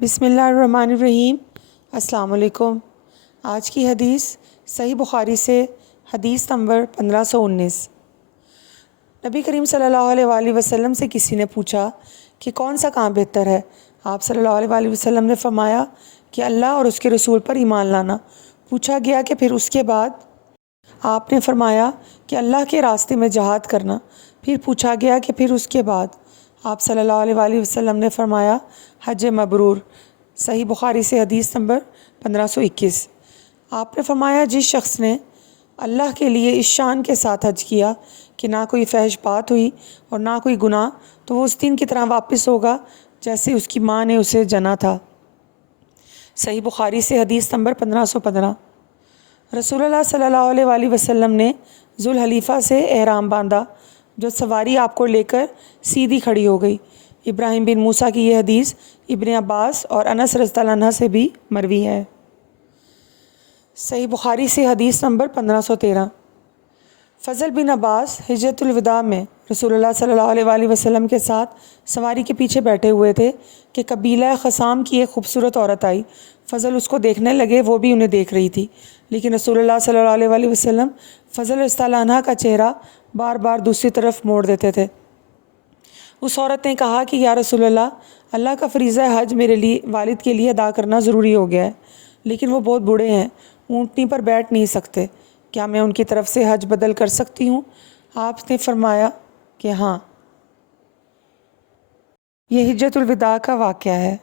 بسم اللہ الرحمن الرحیم۔ السلام علیکم۔ آج کی حدیث صحیح بخاری سے حدیث نمبر 1519۔ نبی کریم صلی اللہ علیہ وآلہ وسلم سے کسی نے پوچھا کہ کون سا کام بہتر ہے؟ آپ صلی اللہ علیہ وآلہ وسلم نے فرمایا کہ اللہ اور اس کے رسول پر ایمان لانا۔ پوچھا گیا کہ پھر اس کے بعد؟ آپ نے فرمایا کہ اللہ کے راستے میں جہاد کرنا۔ پھر پوچھا گیا کہ پھر اس کے بعد؟ آپ صلی اللہ علیہ وآلہ وسلم نے فرمایا حج مبرور۔ صحیح بخاری سے حدیث نمبر 1521۔ آپ نے فرمایا جس شخص نے اللہ کے لیے اس شان کے ساتھ حج کیا کہ نہ کوئی فحش بات ہوئی اور نہ کوئی گناہ، تو وہ اس دن کی طرح واپس ہوگا جیسے اس کی ماں نے اسے جنا تھا۔ صحیح بخاری سے حدیث نمبر 1515۔ رسول اللہ صلی اللہ علیہ وآلہ وسلم نے ذوالحلیفہ سے احرام باندھا، جو سواری آپ کو لے کر سیدھی کھڑی ہو گئی۔ ابراہیم بن موسیٰ کی یہ حدیث ابن عباس اور انس رضی اللہ عنہ سے بھی مروی ہے۔ صحیح بخاری سے حدیث نمبر 1513۔ فضل بن عباس حجۃ الوداع میں رسول اللہ صلی اللہ علیہ وآلہ وسلم کے ساتھ سواری کے پیچھے بیٹھے ہوئے تھے کہ قبیلہ خثام کی ایک خوبصورت عورت آئی۔ فضل اس کو دیکھنے لگے، وہ بھی انہیں دیکھ رہی تھی، لیکن رسول اللہ صلی اللہ علیہ وآلہ وسلم فضل رضی اللہ عنہ کا چہرہ بار بار دوسری طرف موڑ دیتے تھے۔ اس عورت نے کہا کہ یا رسول اللہ کا فریضہ حج میرے لیے والد کے لیے ادا کرنا ضروری ہو گیا ہے، لیکن وہ بہت بوڑھے ہیں، اونٹنی پر بیٹھ نہیں سکتے، کیا میں ان کی طرف سے حج بدل کر سکتی ہوں؟ آپ نے فرمایا کہ ہاں۔ یہ حجۃ الوداع کا واقعہ ہے۔